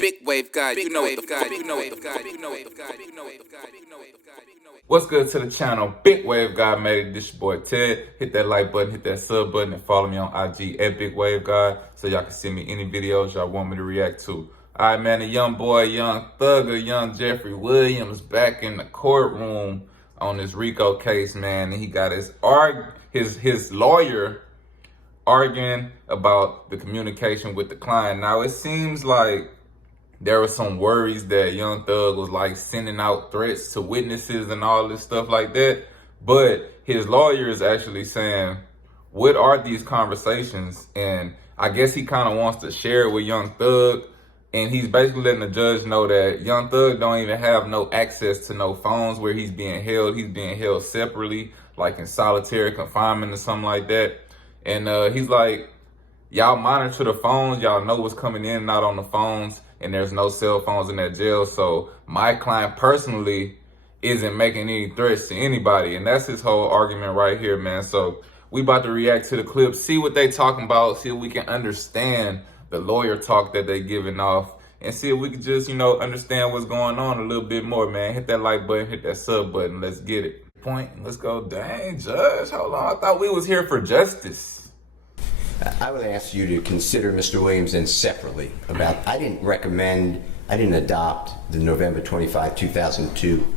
big wave guy. You know what the fuck. You know what the fuck. You know what the fuck. You know what the fuck. You know what the fuck. What's good to the channel? Big Wave Guy made it. This your boy Ted. Hit that like button, hit that sub button, and follow me on IG at Big Wave Guy so y'all can send me any videos y'all want me to react to. Alright, man, the young boy, young thugger, young Jeffrey Williams back in the courtroom on this RICO case, man. And he got his lawyer arguing about the communication with the client. Now, it seems like there were some worries that Young Thug was like sending out threats to witnesses and all this stuff like that. But his lawyer is actually saying, what are these conversations? And I guess he kind of wants to share it with Young Thug. And he's basically letting the judge know that Young Thug don't even have no access to no phones where he's being held. He's being held separately, like in solitary confinement or something like that. And he's like, y'all monitor the phones. Y'all know what's coming in and out on the phones. And there's no cell phones in that jail. So my client personally isn't making any threats to anybody. And that's his whole argument right here, man. So we about to react to the clip, see what they talking about, see if we can understand the lawyer talk that they giving off, and see if we can just, you know, understand what's going on a little bit more, man. Hit that like button, hit that sub button. Let's get it. Point. Let's go. Dang, Judge, hold on. I thought we was here for justice. I would ask you to consider Mr. Williams and separately about, I didn't adopt the November 25, 2002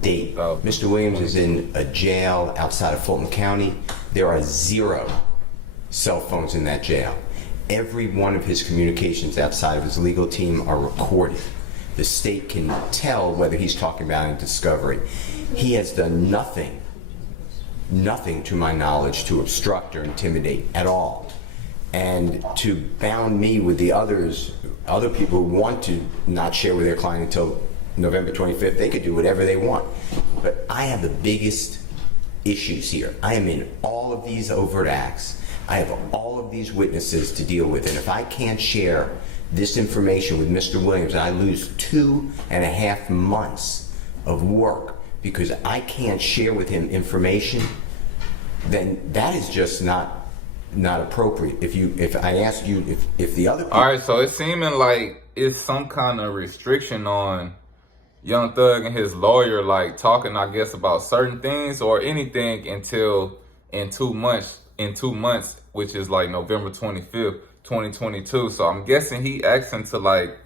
date. Oh. Mr. Williams is in a jail outside of Fulton County. There are 0 cell phones in that jail. Every one of his communications outside of his legal team are recorded. The state can tell whether he's talking about in discovery. He has done nothing to my knowledge to obstruct or intimidate at all. And to bound me with the other people who want to not share with their client until November 25th, they could do whatever they want. But I have the biggest issues here. I am in all of these overt acts. I have all of these witnesses to deal with. And if I can't share this information with Mr. Williams, I lose 2.5 months of work because I can't share with him information, then that is just not appropriate. If I ask you if the other people... All right, so it's seeming like it's some kind of restriction on Young Thug and his lawyer, like talking, I guess, about certain things or anything until in 2 months, which is like November 25th, 2022. So I'm guessing he asking to like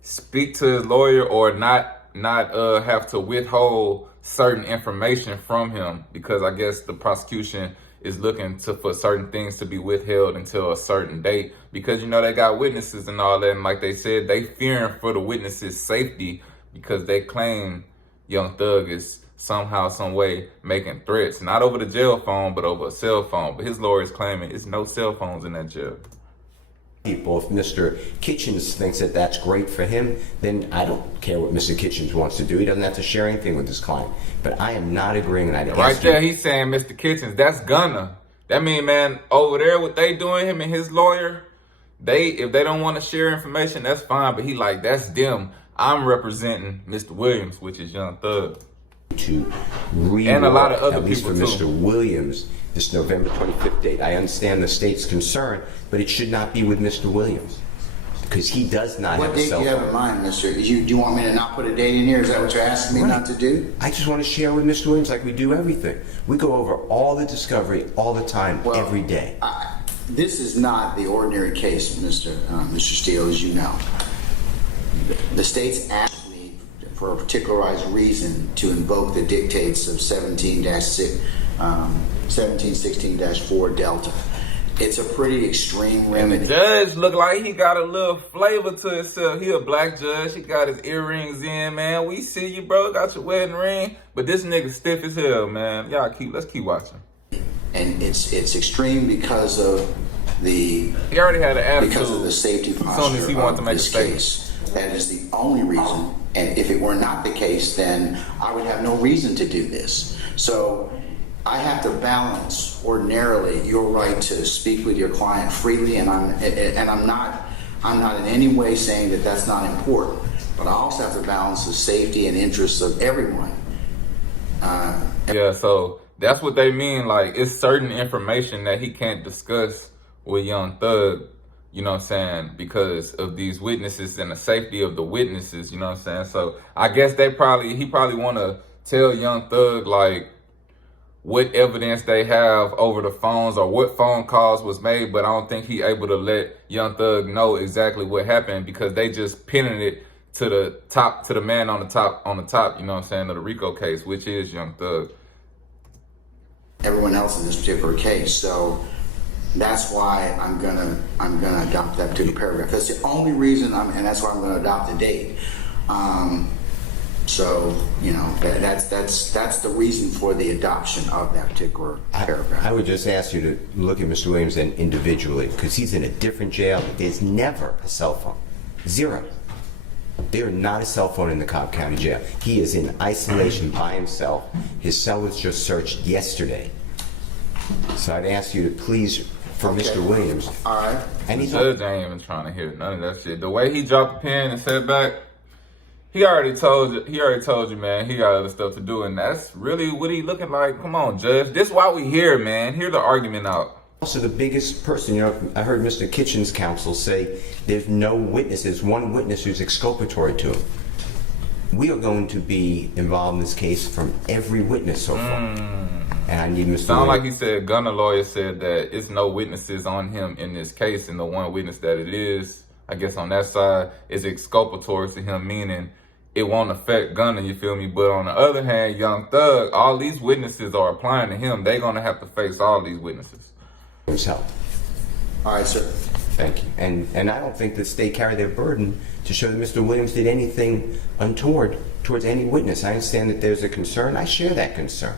speak to his lawyer or not have to withhold certain information from him, because I guess the prosecution is looking for certain things to be withheld until a certain date, because, you know, they got witnesses and all that. And like they said, they fearing for the witnesses' safety because they claim Young Thug is somehow, some way making threats, not over the jail phone, but over a cell phone. But his lawyer is claiming it's no cell phones in that jail. People, if Mr. Kitchens thinks that that's great for him, then I don't care what Mr. Kitchens wants to do. He doesn't have to share anything with his client. But I am not agreeing. And right there, he's saying Mr. Kitchens, that's gunna. That mean, man, over there, what they doing, him and his lawyer, if they don't want to share information, that's fine. But he like, that's them. I'm representing Mr. Williams, which is Young Thug. To and a lot of other at least people for too. Mr. Williams, this November 25th date. I understand the state's concern, but it should not be with Mr. Williams because he does not have a cell phone. What date do you have in mind, Mr.? Do you want me to not put a date in here? Is that what you're asking me not to do? I just want to share with Mr. Williams like we do everything. We go over all the discovery all the time, every day. This is not the ordinary case, Mr. Steele, as you know. The state's asked me for a particularized reason to invoke the dictates of 1716-4 Delta. It's a pretty extreme remedy. The judge look like he got a little flavor to himself. He a black judge. He got his earrings in, man. We see you, bro. Got your wedding ring. But this nigga stiff as hell, man. Let's keep watching. And it's extreme because of he already had an attitude. Because of the safety posture as soon as he wanted to make this a statement. case. That is the only reason. And if it were not the case, then I would have no reason to do this. So I have to balance ordinarily your right to speak with your client freely, and I'm not in any way saying that that's not important. But I also have to balance the safety and interests of everyone. Yeah, so that's what they mean. Like, it's certain information that he can't discuss with Young Thug you know what I'm saying, because of these witnesses and the safety of the witnesses, you know what I'm saying? So I guess he probably want to tell Young Thug, like, what evidence they have over the phones or what phone calls was made, but I don't think he able to let Young Thug know exactly what happened because they just pinning it to the top, to the man on the top, you know what I'm saying, of the RICO case, which is Young Thug. Everyone else in this particular case, so that's why I'm gonna adopt that particular paragraph. That's the only reason and that's why I'm gonna adopt the date. So, you know, that's the reason for the adoption of that particular paragraph. I would just ask you to look at Mr. Williams individually, because he's in a different jail. There's never a cell phone. Zero. There is not a cell phone in the Cobb County Jail. He is in isolation by himself. His cell was just searched yesterday. So I'd ask you to please, for Mr. Williams. All right. And the judge ain't even trying to hear none of that shit. The way he dropped the pen and said back, he already told you, man, he got other stuff to do, and that's really what he looking like. Come on, Judge. This is why we here, man. Hear the argument out. Also, the biggest person, you know, I heard Mr. Kitchen's counsel say there's no witnesses, one witness who's exculpatory to him. We are going to be involved in this case from every witness so far. And I need Mr. Sound like he said, Gunna lawyer said that it's no witnesses on him in this case, and the one witness that it is, I guess on that side, is exculpatory to him, meaning it won't affect Gunna, you feel me? But on the other hand, Young Thug, all these witnesses are applying to him. They're going to have to face all these witnesses. Himself. All right, sir. Thank you. And I don't think the state carried their burden to show that Mr. Williams did anything untoward towards any witness. I understand that there's a concern. I share that concern.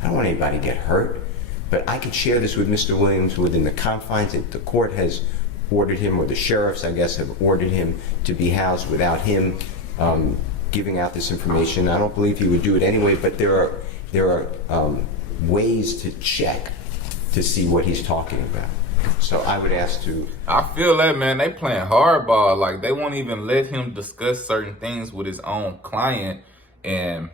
I don't want anybody to get hurt, but I could share this with Mr. Williams within the confines that the court has ordered him, or the sheriffs, I guess, have ordered him to be housed without him giving out this information. I don't believe he would do it anyway, but there are ways to check to see what he's talking about. So I would ask to... I feel that, man, they playing hardball. Like, they won't even let him discuss certain things with his own client, and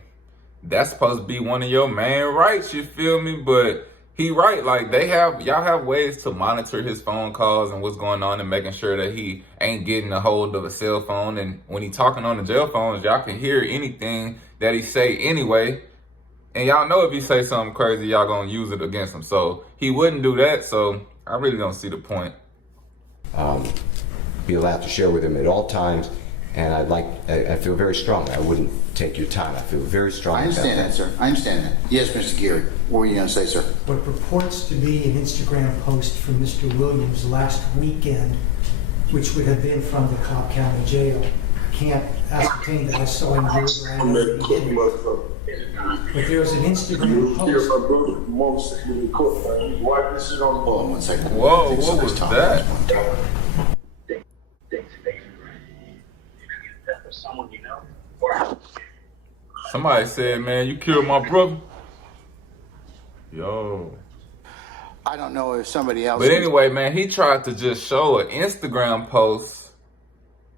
that's supposed to be one of your main rights, you feel me? But he right, like, y'all have ways to monitor his phone calls and what's going on and making sure that he ain't getting a hold of a cell phone. And when he talking on the jail phones, y'all can hear anything that he say anyway. And y'all know if he say something crazy, y'all gonna use it against him. So he wouldn't do that, so I really don't see the point. Be allowed to share with him at all times, and I feel very strong. I wouldn't take your time. I feel very strong. I understand that, sir. I understand that. Yes, Mr. Geary. What were you going to say, sir? What purports to be an Instagram post from Mr. Williams last weekend, which would have been from the Cobb County Jail. I can't ascertain that I saw him do it right at the beginning. But there was an Instagram post. Hold on 1 second. Whoa, what was that? Somebody said, man, you killed my brother. Yo. I don't know if somebody else... But anyway, man, he tried to just show an Instagram post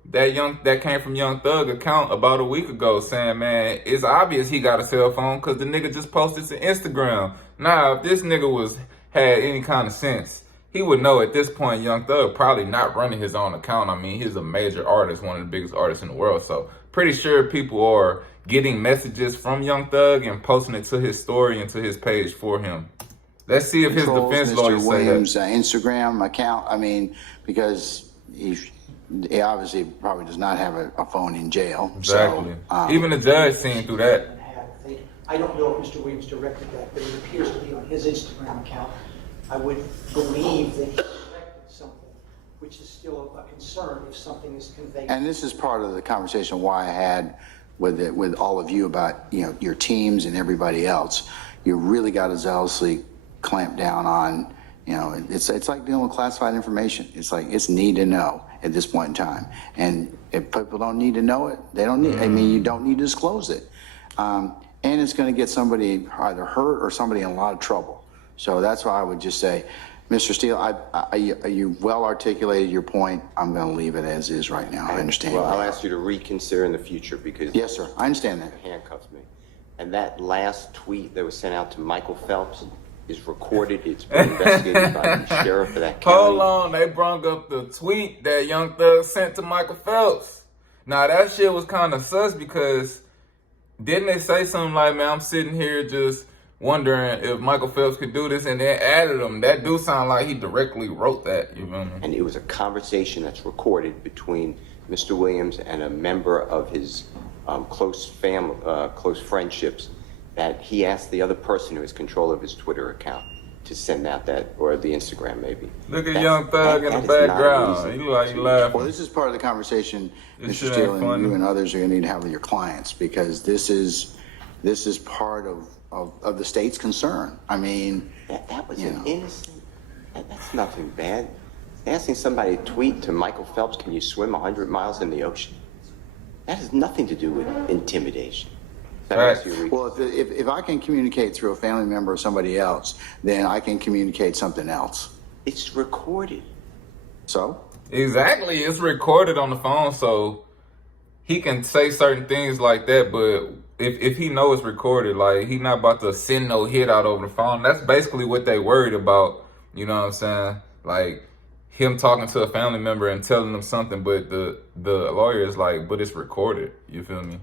that came from Young Thug account about a week ago saying, man, it's obvious he got a cell phone because the nigga just posted to Instagram. Now, if this nigga had any kind of sense, he would know at this point Young Thug probably not running his own account. I mean, he's a major artist, one of the biggest artists in the world. So pretty sure people are getting messages from Young Thug and posting it to his story and to his page for him. Let's see if his defense lawyer say that. Mr. Williams' Instagram account, I mean, because he obviously probably does not have a phone in jail. Exactly. So, even the judge seen through that. I don't know if Mr. Williams directed that, but it appears to be on his Instagram account. I would believe that he directed something, which is still a concern if something is conveyed. And this is part of the conversation why I had with all of you about, you know, your teams and everybody else. You really got to zealously clamp down on, you know, it's like dealing with classified information. It's like, it's need to know at this point in time. And if people don't need to know it, they don't need, I mean, you don't need to disclose it. And it's going to get somebody either hurt or somebody in a lot of trouble. So that's why I would just say, Mr. Steele, you well articulated your point. I'm going to leave it as is right now. I understand. Well, I'll ask you to reconsider in the future because... Yes, sir. I understand that. ...handcuffs me. And that last tweet that was sent out to Michael Phelps, is recorded. It's been investigated by the sheriff of that county. Hold on, they brought up the tweet that Young Thug sent to Michael Phelps. Now that shit was kind of sus because didn't they say something like, man, I'm sitting here just wondering if Michael Phelps could do this, and then added him. That do sound like he directly wrote that, you feel me? And it was a conversation that's recorded between Mr. Williams and a member of his close friendships, that he asked the other person who has control of his Twitter account to send out that, or the Instagram maybe. Look at Young Thug in the background. He look like he laughing. Well, this is part of the conversation, Mr. Steele, and you and others are going to need to have with your clients, because this is part of the state's concern. I mean, that was an innocent. That's nothing bad. Asking somebody to tweet to Michael Phelps, "Can you swim 100 miles in the ocean?" That has nothing to do with intimidation. Right. Well, if I can communicate through a family member or somebody else, then I can communicate something else. It's recorded. So? Exactly. It's recorded on the phone, so he can say certain things like that, but if he knows it's recorded, like, he not about to send no hit out over the phone. That's basically what they worried about, you know what I'm saying? Like, him talking to a family member and telling them something, but the lawyer is like, but it's recorded, you feel me?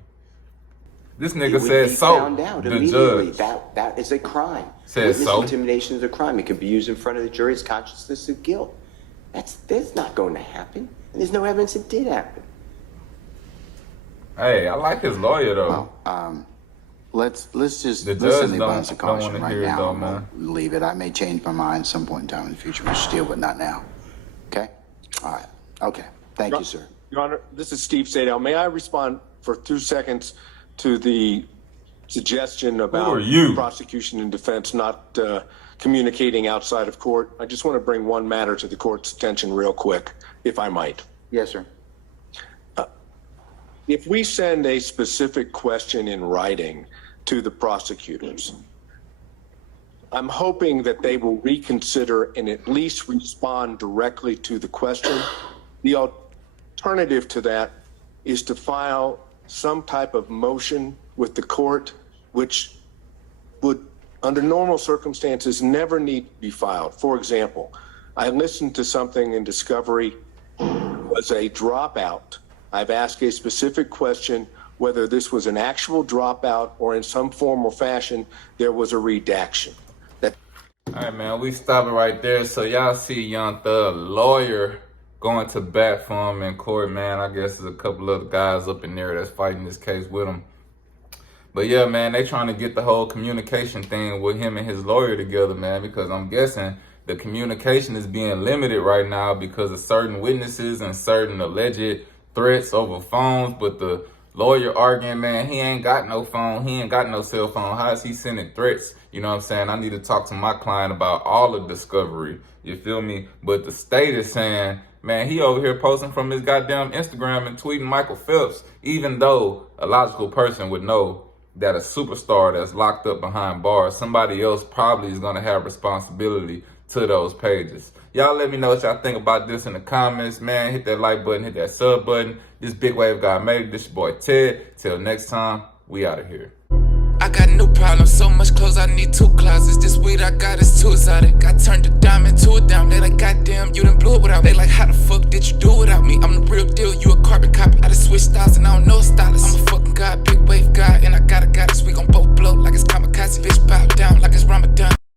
This nigga said so. Found out the immediately. judge That is a crime. said Witness so. intimidation is a crime. It can be used in front of the jury's consciousness of guilt. That's not going to happen. And there's no evidence it did happen. Hey, I like his lawyer though. Well, let's just The judge listen to the don't abundance of caution wanna right hear it now. though, I'm gonna man. leave it. I may change my mind some point in time in the future, Mr. Steele, but not now. Okay? All right. Okay. Thank you, sir. Your Honor, this is Steve Sadell. May I respond for 2 seconds to the suggestion about are you? prosecution and defense not communicating outside of court? I just want to bring one matter to the court's attention real quick, if I might. Yes, sir. If we send a specific question in writing to the prosecutors, I'm hoping that they will reconsider and at least respond directly to the question. The alternative to that is to file some type of motion with the court, which would, under normal circumstances, never need to be filed. For example, I listened to something in discovery was a dropout. I've asked a specific question whether this was an actual dropout or in some form or fashion there was a redaction. All right, man, we stop it right there. So y'all see Young Thug lawyer going to bat for him in court, man. I guess there's a couple other guys up in there that's fighting this case with him. But yeah, man, they trying to get the whole communication thing with him and his lawyer together, man, because I'm guessing the communication is being limited right now because of certain witnesses and certain alleged threats over phones. But the lawyer arguing, man, he ain't got no phone, he ain't got no cell phone. How is he sending threats? You know what I'm saying? I need to talk to my client about all the discovery. You feel me? But the state is saying, man, he over here posting from his goddamn Instagram and tweeting Michael Phelps, even though a logical person would know that a superstar that's locked up behind bars, somebody else probably is going to have responsibility to those pages. Y'all let me know what y'all think about this in the comments, man. Hit that like button, hit that sub button. This Big Wave guy made it. This your boy Ted. Till next time, we out of here. I got no problem, so much clothes I need 2 closets. This weed I got is too exotic. Got turned a diamond to a dime. They like, goddamn, you done blew it without me. They like, how the fuck did you do without me? I'm the real deal, you a carbon copy. I just switched styles and I don't know a stylist. I'm a fucking god, big wave guy, and I got a goddess. We gon' both blow like it's kamikaze. Bitch bow down like it's Ramadan.